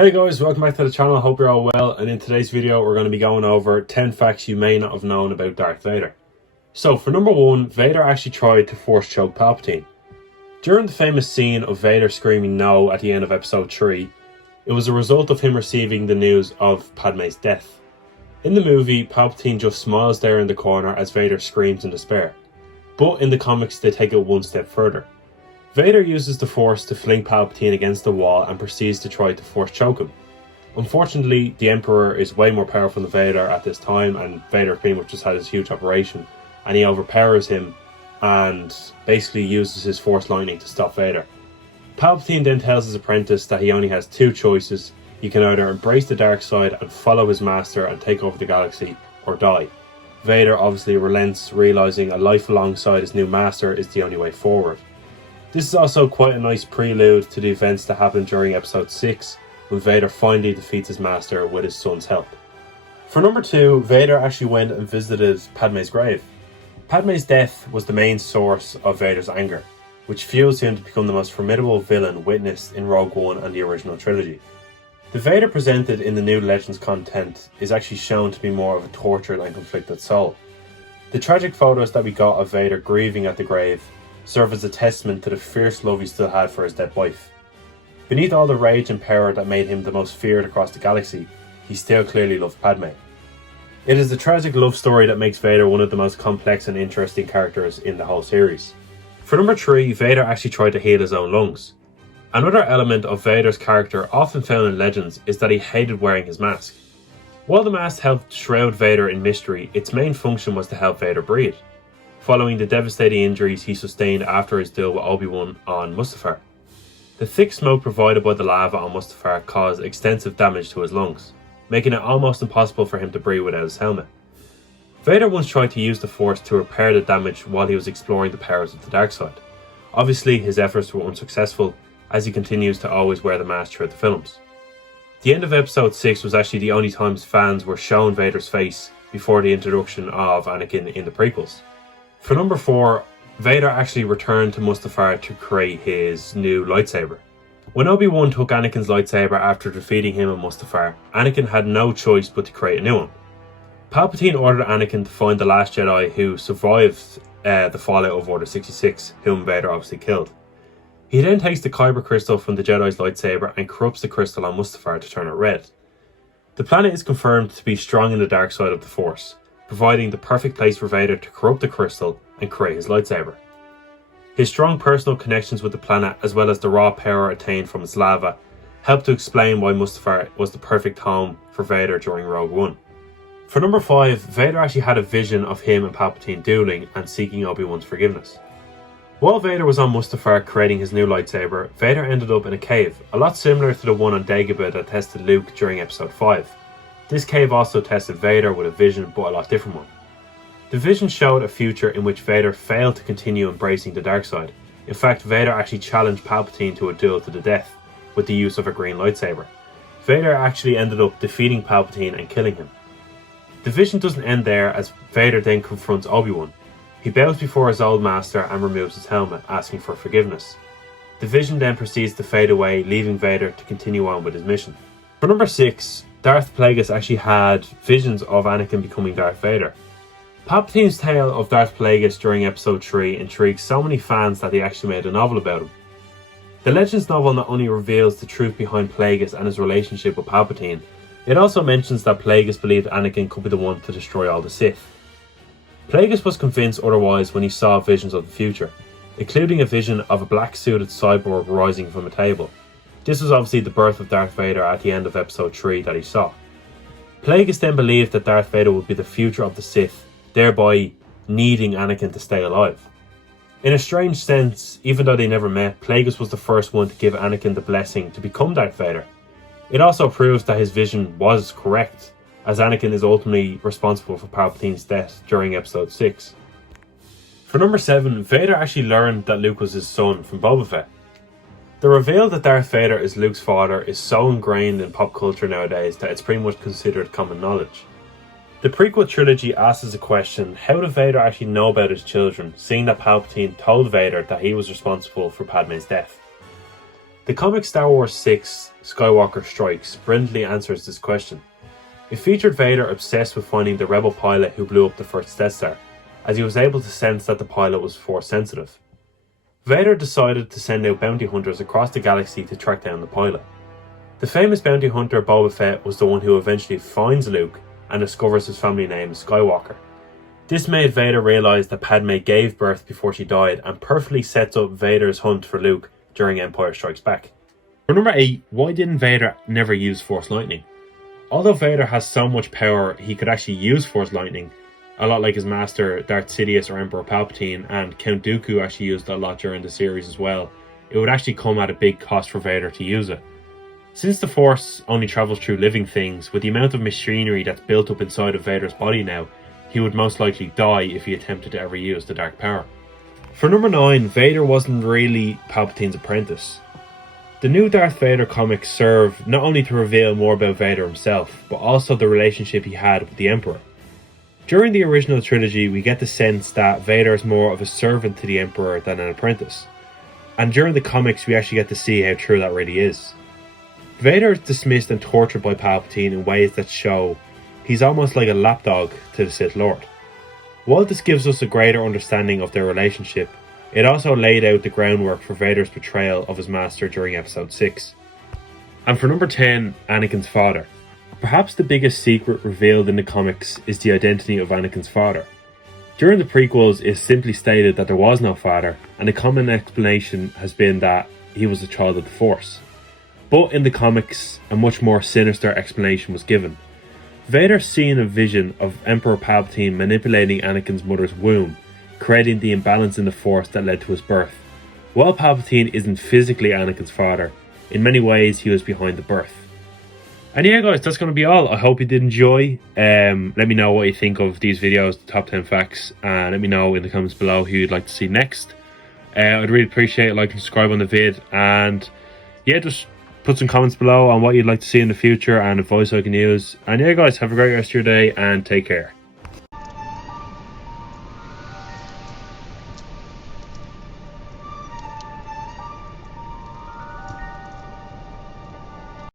Hey guys, welcome back to the channel. Hope you're all well, and in today's video we're going to be going over 10 facts you may not have known about Darth Vader. So for number 1, Vader actually tried to force choke Palpatine. During the famous scene of Vader screaming no at the end of episode 3, it was a result of him receiving the news of Padme's death. In the movie, Palpatine just smiles there in the corner as Vader screams in despair. But in the comics they take it one step further. Vader uses the Force to fling Palpatine against the wall and proceeds to try to force choke him. Unfortunately, the Emperor is way more powerful than Vader at this time, and Vader pretty much just had his huge operation, and he overpowers him and basically uses his Force lightning to stop Vader. Palpatine then tells his apprentice that he only has two choices. He can either embrace the dark side and follow his master and take over the galaxy, or die. Vader obviously relents, realizing a life alongside his new master is the only way forward. This is also quite a nice prelude to the events that happen during episode 6, when Vader finally defeats his master with his son's help. For number 2, Vader actually went and visited Padme's grave. Padme's death was the main source of Vader's anger, which fuels him to become the most formidable villain witnessed in Rogue One and the original trilogy. The Vader presented in the new Legends content is actually shown to be more of a tortured and conflicted soul. The tragic photos that we got of Vader grieving at the grave serve as a testament to the fierce love he still had for his dead wife. Beneath all the rage and power that made him the most feared across the galaxy, he still clearly loved Padme. It is the tragic love story that makes Vader one of the most complex and interesting characters in the whole series. For number 3, Vader actually tried to heal his own lungs. Another element of Vader's character often found in Legends is that he hated wearing his mask. While the mask helped shroud Vader in mystery, its main function was to help Vader breathe, following the devastating injuries he sustained after his duel with Obi-Wan on Mustafar. The thick smoke provided by the lava on Mustafar caused extensive damage to his lungs, making it almost impossible for him to breathe without his helmet. Vader once tried to use the Force to repair the damage while he was exploring the powers of the dark side. Obviously, his efforts were unsuccessful, as he continues to always wear the mask throughout the films. The end of episode 6 was actually the only time fans were shown Vader's face before the introduction of Anakin in the prequels. For number 4, Vader actually returned to Mustafar to create his new lightsaber. When Obi-Wan took Anakin's lightsaber after defeating him on Mustafar, Anakin had no choice but to create a new one. Palpatine ordered Anakin to find the last Jedi who survived the fallout of Order 66, whom Vader obviously killed. He then takes the Kyber crystal from the Jedi's lightsaber and corrupts the crystal on Mustafar to turn it red. The planet is confirmed to be strong in the dark side of the Force, providing the perfect place for Vader to corrupt the crystal and create his lightsaber. His strong personal connections with the planet, as well as the raw power attained from its lava, help to explain why Mustafar was the perfect home for Vader during Rogue One. For number 5, Vader actually had a vision of him and Palpatine dueling and seeking Obi-Wan's forgiveness. While Vader was on Mustafar creating his new lightsaber, Vader ended up in a cave, a lot similar to the one on Dagobah that tested Luke during episode 5. This cave also tested Vader with a vision, but a lot different one. The vision showed a future in which Vader failed to continue embracing the dark side. In fact, Vader actually challenged Palpatine to a duel to the death with the use of a green lightsaber. Vader actually ended up defeating Palpatine and killing him. The vision doesn't end there, as Vader then confronts Obi-Wan. He bows before his old master and removes his helmet, asking for forgiveness. The vision then proceeds to fade away, leaving Vader to continue on with his mission. For number 6, Darth Plagueis actually had visions of Anakin becoming Darth Vader. Palpatine's tale of Darth Plagueis during episode 3 intrigued so many fans that they actually made a novel about him. The Legends novel not only reveals the truth behind Plagueis and his relationship with Palpatine, it also mentions that Plagueis believed Anakin could be the one to destroy all the Sith. Plagueis was convinced otherwise when he saw visions of the future, including a vision of a black-suited cyborg rising from a table. This was obviously the birth of Darth Vader at the end of episode 3 that he saw. Plagueis then believed that Darth Vader would be the future of the Sith, thereby needing Anakin to stay alive. In a strange sense, even though they never met, Plagueis was the first one to give Anakin the blessing to become Darth Vader. It also proves that his vision was correct, as Anakin is ultimately responsible for Palpatine's death during episode 6. For number 7, Vader actually learned that Luke was his son from Boba Fett. The reveal that Darth Vader is Luke's father is so ingrained in pop culture nowadays that it's pretty much considered common knowledge. The prequel trilogy asks the question, how did Vader actually know about his children, seeing that Palpatine told Vader that he was responsible for Padme's death? The comic Star Wars 6 Skywalker Strikes brilliantly answers this question. It featured Vader obsessed with finding the rebel pilot who blew up the first Death Star, as he was able to sense that the pilot was force sensitive. Vader decided to send out bounty hunters across the galaxy to track down the pilot. The famous bounty hunter Boba Fett was the one who eventually finds Luke and discovers his family name is Skywalker. This made Vader realise that Padme gave birth before she died and perfectly sets up Vader's hunt for Luke during Empire Strikes Back. For number 8, why didn't Vader never use Force Lightning? Although Vader has so much power, he could actually use Force Lightning, a lot like his master Darth Sidious or Emperor Palpatine, and Count Dooku actually used it a lot during the series as well. It would actually come at a big cost for Vader to use it. Since the Force only travels through living things, with the amount of machinery that's built up inside of Vader's body now, he would most likely die if he attempted to ever use the dark power. For number 9, Vader wasn't really Palpatine's apprentice. The new Darth Vader comics serve not only to reveal more about Vader himself, but also the relationship he had with the Emperor. During the original trilogy, we get the sense that Vader is more of a servant to the Emperor than an apprentice. And during the comics, we actually get to see how true that really is. Vader is dismissed and tortured by Palpatine in ways that show he's almost like a lapdog to the Sith Lord. While this gives us a greater understanding of their relationship, it also laid out the groundwork for Vader's betrayal of his master during Episode 6. And for number 10, Anakin's father. Perhaps the biggest secret revealed in the comics is the identity of Anakin's father. During the prequels, it's simply stated that there was no father, and the common explanation has been that he was a child of the Force. But in the comics, a much more sinister explanation was given. Vader seen a vision of Emperor Palpatine manipulating Anakin's mother's womb, creating the imbalance in the Force that led to his birth. While Palpatine isn't physically Anakin's father, in many ways he was behind the birth. And yeah guys, that's going to be all. I hope you did enjoy. Let me know what you think of these videos, the top 10 facts, and let me know in the comments below who you'd like to see next. I'd really appreciate it, like and subscribe on the vid, and yeah, just put some comments below on what you'd like to see in the future and advice I can use. And yeah guys, have a great rest of your day and take care.